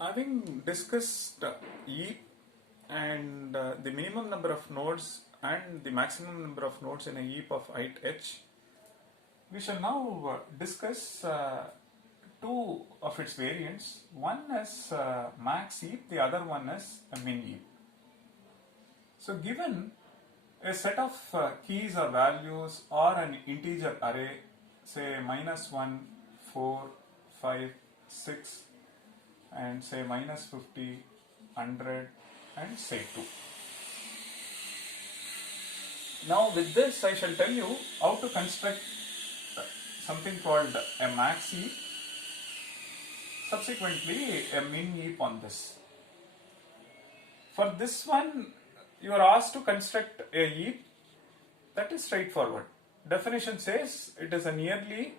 Having discussed heap and the minimum number of nodes and the maximum number of nodes in a heap of height h, we shall now discuss two of its variants. One is max heap, the other one is a min heap. So given a set of keys or values or an integer array, say -1, 4, 5, 6, and say -50, 100, and say 2. Now with this I shall tell you how to construct something called a max heap, subsequently a min heap on this. For this one you are asked to construct a heap that is straightforward. Definition says it is a nearly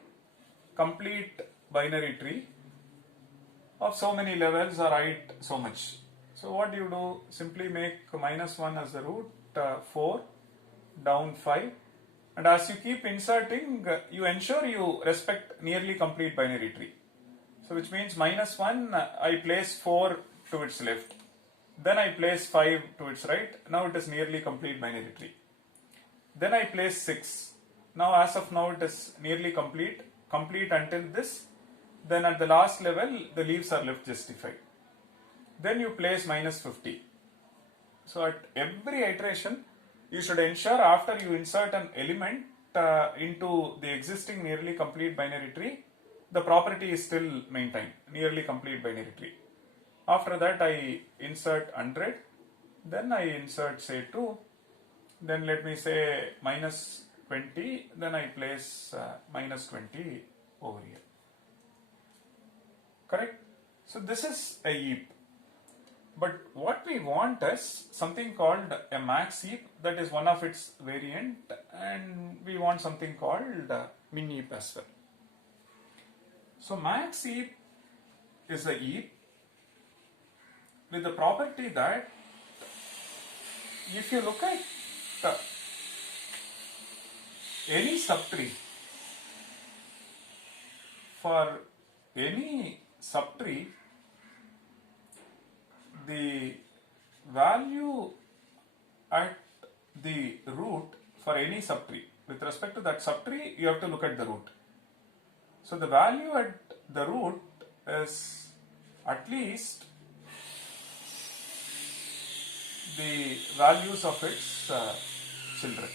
complete binary tree of so many levels or height so much. So what do you do? Simply make -1 as the root, 4, down 5, and as you keep inserting, you ensure you respect nearly complete binary tree. So which means -1, I place 4 to its left, then I place 5 to its right, now it is nearly complete binary tree. Then I place 6, now as of now it is nearly complete until this, then at the last level the leaves are left justified. Then you place -50. So at every iteration you should ensure after you insert an element into the existing nearly complete binary tree, the property is still maintained, nearly complete binary tree. After that I insert 100, then I insert say 2, then let me say -20, then I place -20 over here. Correct? So this is a heap. But what we want is something called a max heap, that is one of its variant, and we want something called min heap as well. So max heap is a heap with the property that if you look at any subtree, for any subtree, the value at the root for any subtree, with respect to that subtree, you have to look at the root. So the value at the root is at least the values of its children.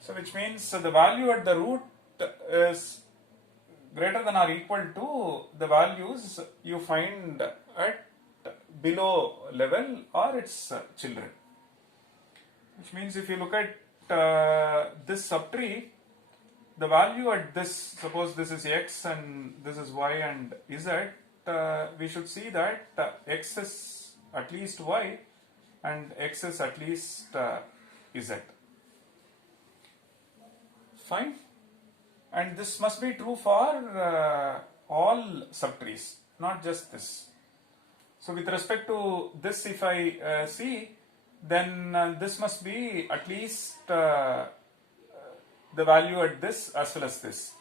So which means the value at the root is greater than or equal to the values you find at below level or its children. Which means if you look at this subtree, the value at this, suppose this is x and this is y and z, we should see that x is at least y and x is at least z. Fine. And this must be true for all subtrees, not just this. So with respect to this, if I see, then this must be at least the value at this as well as this.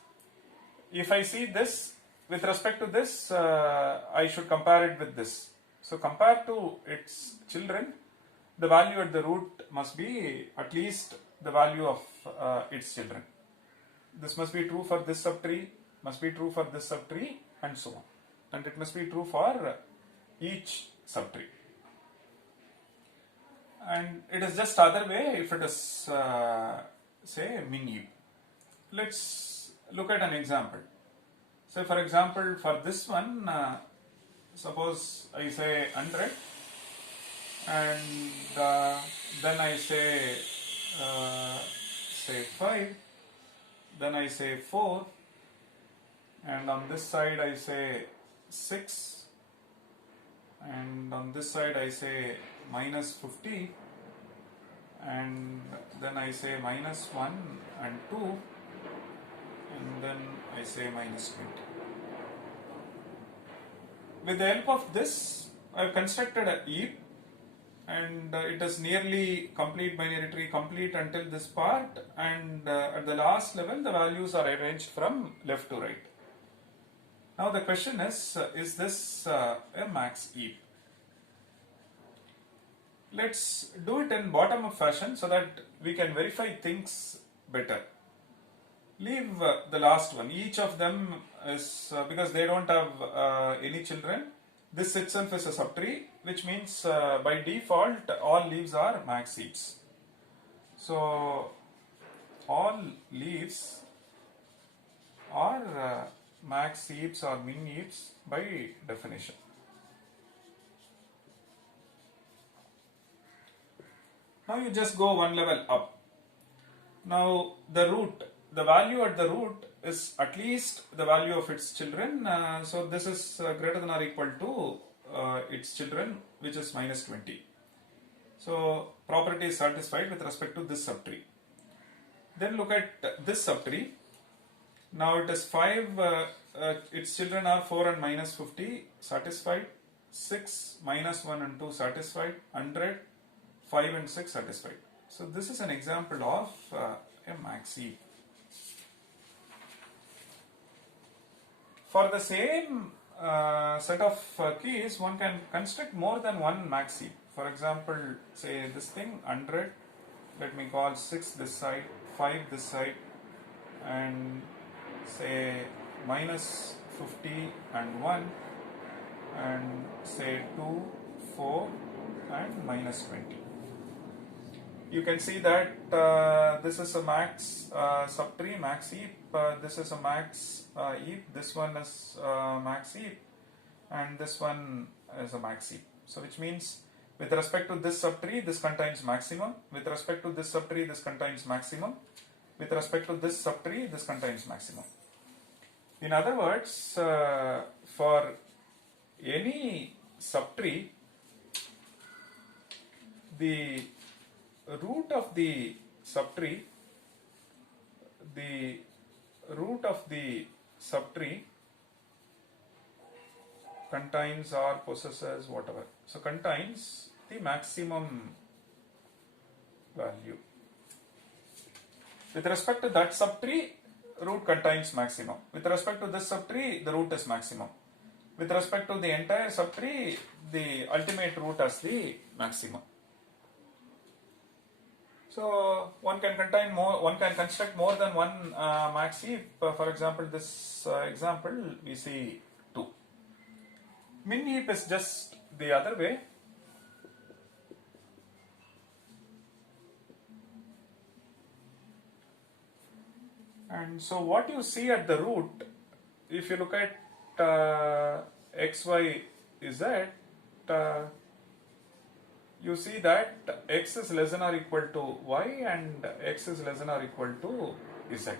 If I see this, with respect to this, I should compare it with this. So compared to its children, the value at the root must be at least the value of its children. This must be true for this subtree, must be true for this subtree, and so on. And it must be true for each subtree. And it is just other way if it is say min heap. Let's look at an example. So for example, for this one, suppose I say 100 and then I say 5, then I say 4, and on this side I say 6, and on this side I say -50, and then I say -1 and 2, and then I say -20. With the help of this, I have constructed a heap, and it is nearly complete binary tree, complete until this part, and at the last level the values are arranged from left to right. Now the question is this a max heap? Let's do it in bottom up fashion so that we can verify things better. Leave the last one. Each of them is, because they don't have any children, this itself is a subtree, which means by default all leaves are max heaps. So all leaves are max heaps or min heaps by definition. Now you just go one level up. Now the root, the value at the root is at least the value of its children. So this is greater than or equal to its children, which is minus 20. So property is satisfied with respect to this subtree. Then look at this subtree. Now it is 5, its children are 4 and minus 50, satisfied. 6, minus 1 and 2, satisfied. 100, 5 and 6, satisfied. So this is an example of a max heap. For the same set of keys, one can construct more than one max heap. For example, say this thing 100, let me call 6 this side, 5 this side, and say minus 50 and 1, and say 2, 4 and minus 20. You can see that this is a max subtree, max heap, this is a max heap, this one is max heap, and this one is a max heap. So which means with respect to this subtree, this contains maximum, with respect to this subtree, this contains maximum, with respect to this subtree, this contains maximum. In other words, for any subtree, the root of the subtree, contains or possesses whatever. So contains the maximum value. With respect to that subtree, root contains maximum. With respect to this subtree, the root is maximum. With respect to the entire subtree, the ultimate root has the maximum. So one can construct more than one max heap. For example, this example we see 2. Min heap is just the other way. And so what you see at the root, if you look at x, y, z, you see that x is less than or equal to y and x is less than or equal to z.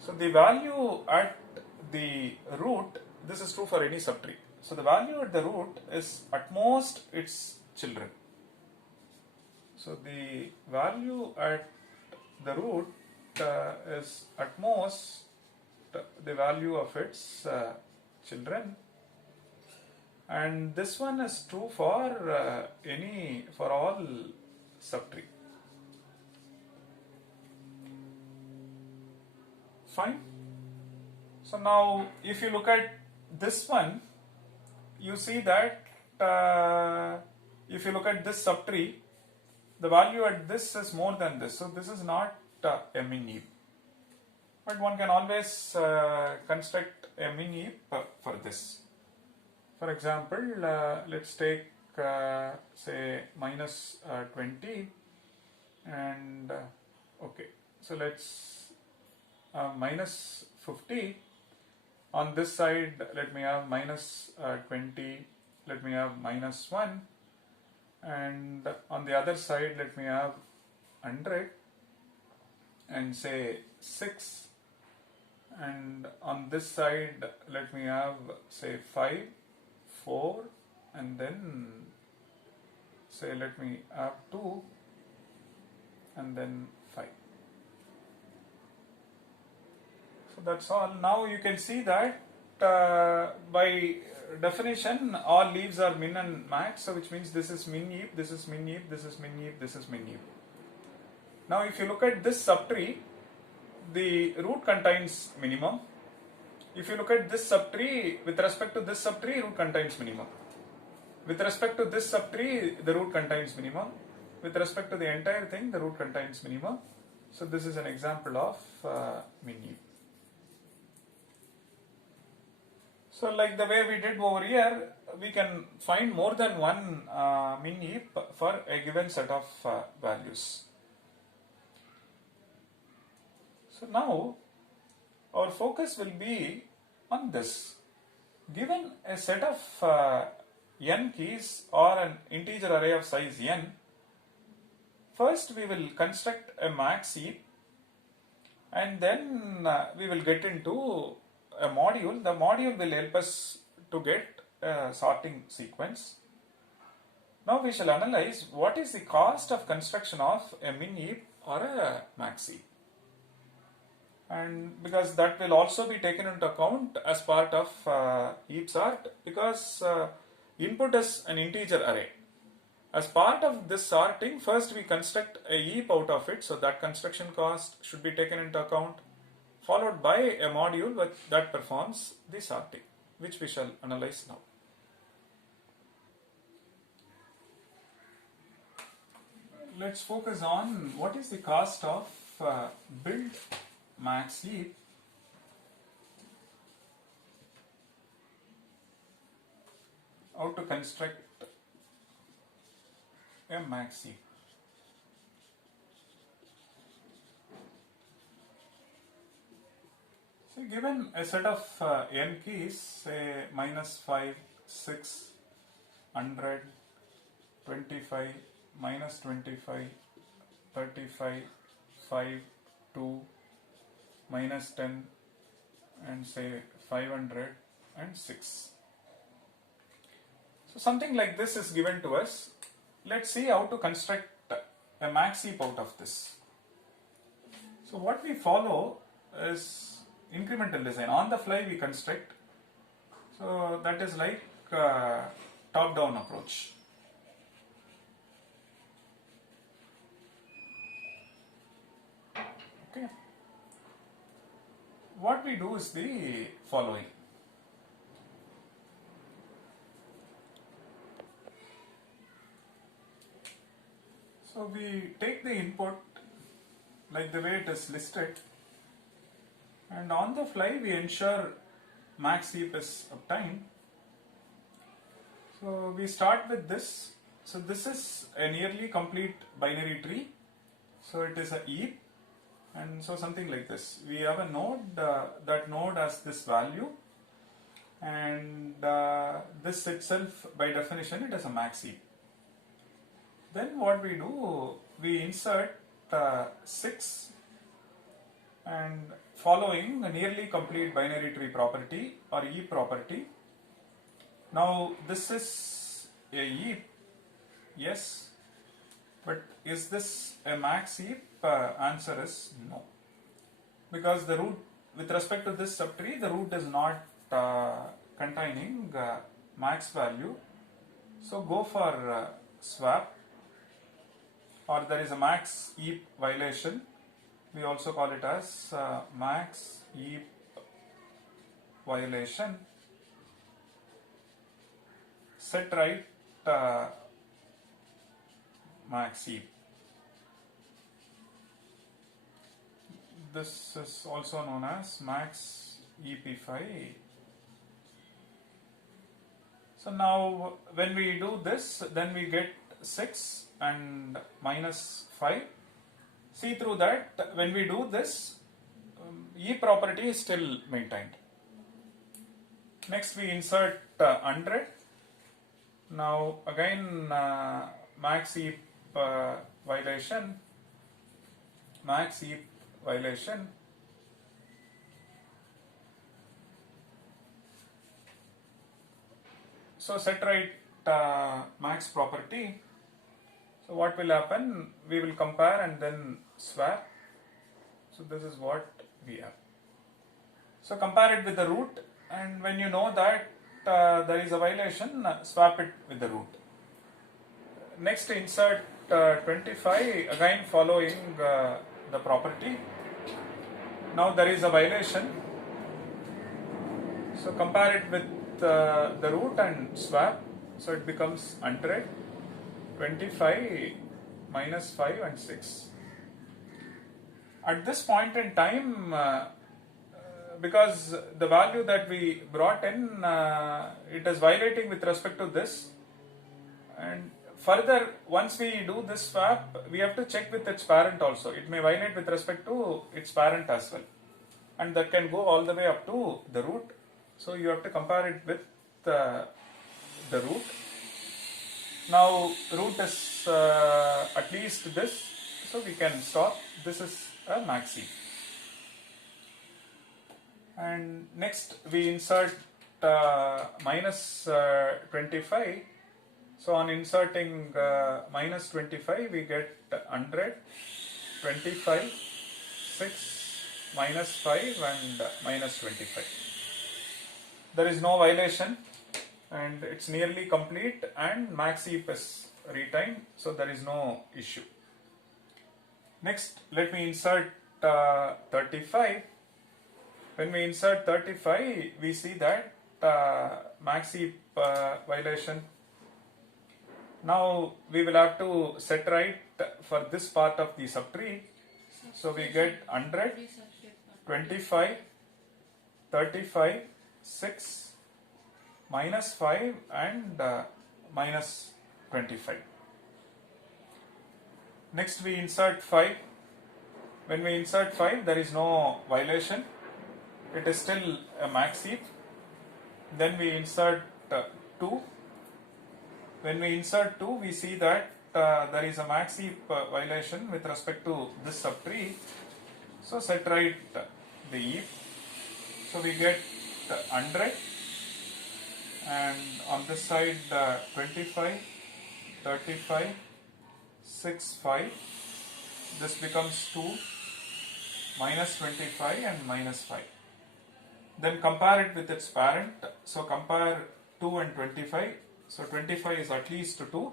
So the value at the root, this is true for any subtree. So the value at the root is at most its children. So the value at the root is at most the value of its children, and this one is true for all subtree. Fine. So now if you look at this one, you see that if you look at this subtree, the value at this is more than this. So this is not a min heap. But one can always construct a min heap for this. For example, let's take say minus 20 and okay. So let's minus 50. On this side, let me have minus 20, let me have minus 1, and on the other side, let me have 100 and say 6, and on this side, let me have say 5, 4, and then say let me have 2, and then 5. So that's all. Now you can see that by definition all leaves are min and max, so which means this is min heap, this is min heap, this is min heap, this is min heap. Now if you look at this subtree, the root contains minimum. If you look at this subtree, with respect to this subtree, root contains minimum. With respect to this subtree, the root contains minimum. With respect to the entire thing, the root contains minimum. So this is an example of min heap. So like the way we did over here, we can find more than one min heap for a given set of values. So now our focus will be on this. Given a set of n keys or an integer array of size n, first we will construct a max heap, and then we will get into a module. The module will help us to get a sorting sequence. Now we shall analyze what is the cost of construction of a min heap or a max heap. And because that will also be taken into account as part of heap sort, because input is an integer array. As part of this sorting, first we construct a heap out of it, so that construction cost should be taken into account, followed by a module that performs the sorting, which we shall analyze now. Let's focus on what is the cost of build max heap how to construct a max heap. So given a set of n keys, say -5, 6, 100, 25, -25, 35, 5, 2, -10, and say 500 and 6. So something like this is given to us. Let's see how to construct a max heap out of this. So what we follow is incremental design. On the fly we construct. So that is like top-down approach. Okay. What we do is the following. So we take the input like the way it is listed, and on the fly we ensure max heap is obtained. So we start with this. So this is a nearly complete binary tree. So it is a heap, and so something like this. We have a node, that node has this value, and this itself by definition it is a max heap. Then what we do, we insert 6 and following a nearly complete binary tree property or heap property. Now this is a heap, yes, but is this a max heap? Answer is no, because the root, with respect to this subtree, the root is not containing max value. So go for swap, or there is a max heap violation. We also call it as max heap violation. Set right max heap. This is also known as max EP5. So now when we do this, then we get 6 and -5. See through that, when we do this, E property is still maintained. Next we insert 100. Now again max heap violation, max heap violation. So set right max property. So what will happen? We will compare and then swap. So this is what we have. So compare it with the root. and when you know that there is a violation, swap it with the root. Next, insert 25, again following the property. Now there is a violation, so compare it with the root and swap, so it becomes 100, 25 minus 5 and 6. At this point in time, because the value that we brought in, it is violating with respect to this, and further, once we do this swap, we have to check with its parent also. It may violate with respect to its parent as well, and that can go all the way up to the root. So you have to compare it with the root. Now root is at least this, so we can stop. This is a maxi. And next we insert minus 25. So on inserting minus 25, we get 100, 25, 6, minus 5 and minus 25. There is no violation and it's nearly complete, and max heap is retained, so there is no issue. Next, let me insert 35. When we insert 35, we see that max heap violation. Now we will have to set right for this part of the subtree. So we get 100, 25, 35, 6, minus 5 and minus 25. Next we insert 5. When we insert 5, there is no violation. It is still a max heap. Then we insert 2. When we insert 2, we see that there is a max heap violation with respect to this subtree. So set right the heap. So we get 100, and on this side 25, 35, 6, 5. This becomes 2, minus 25 and minus 5. Then compare it with its parent. So compare 2 and 25. So 25 is at least 2.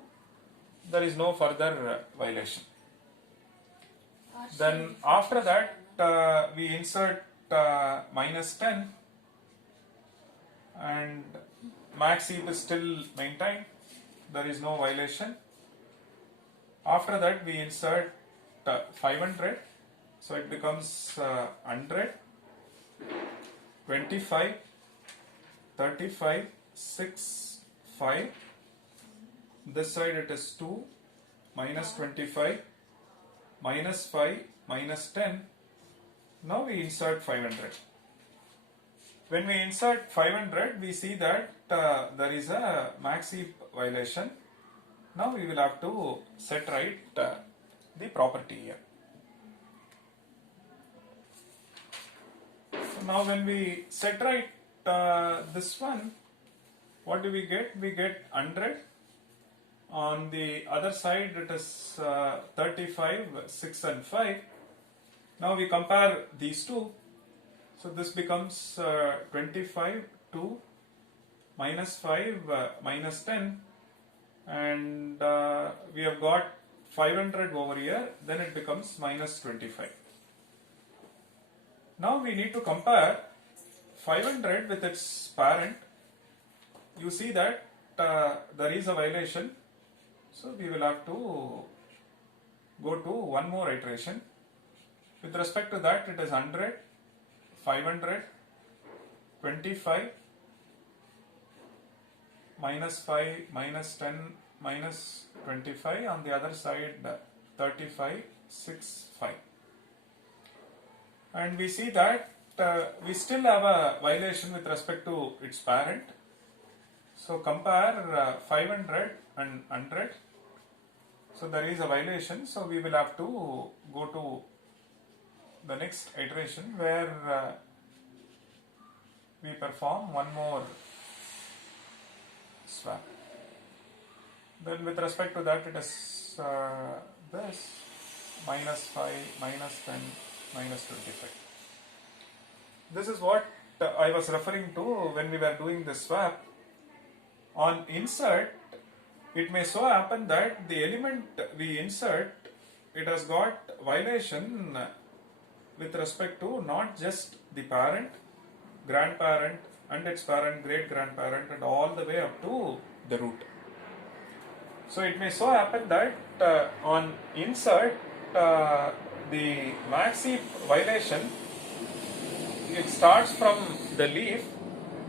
There is no further violation. Then after that we insert minus 10, and max heap is still maintained. There is no violation. After that we insert 500. So it becomes 100, 25, 35, 6, 5. This side it is 2, minus 25, minus 5, minus 10. Now we insert 500. When we insert 500, we see that there is a max heap violation. Now we will have to set right the property here. So now when we set right this one, what do we get? We get 100. On the other side it is 35, 6 and 5. Now we compare these two. So this becomes 25, 2, minus 5, minus 10, and we have got 500 over here, then it becomes minus 25. Now we need to compare 500 with its parent. You see that there is a violation, so we will have to go to one more iteration. With respect to that, it is 100, 500, 25, minus 5, minus 10, minus 25. On the other side 35, 6, 5. And we see that we still have a violation with respect to its parent. So compare 500 and 100. So there is a violation, so we will have to go to the next iteration where we perform one more swap. Then with respect to that, it is this minus 5, minus 10, minus 25. This is what I was referring to when we were doing the swap. On insert, it may so happen that the element we insert, it has got violation with respect to not just the parent, grandparent and its parent, great grandparent, and all the way up to the root. So it may so happen that on insert, the maxi violation, it starts from the leaf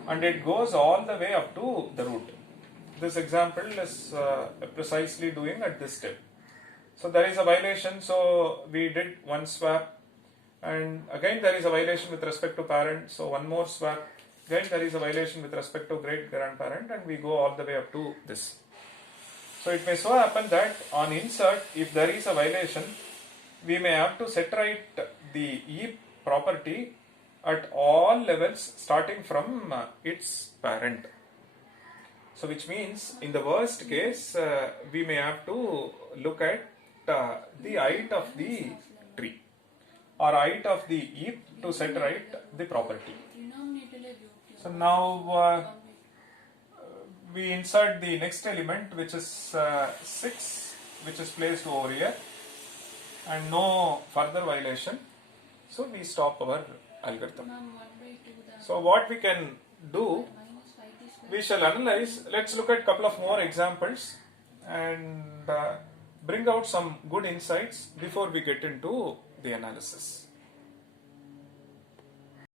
and it goes all the way up to the root. This example is precisely doing at this step. So there is a violation, so we did one swap, and again there is a violation with respect to parent, so one more swap. Again there is a violation with respect to great grandparent, and we go all the way up to this. So it may so happen that on insert, if there is a violation, we may have to set right the heap property at all levels starting from its parent. So which means in the worst case, we may have to look at the height of the tree or height of the heap to set right the property. So now we insert the next element, which is 6, which is placed over here, and no further violation. So we stop our algorithm. So what we can do, we shall analyze. Let's look at a couple of more examples and bring out some good insights before we get into the analysis.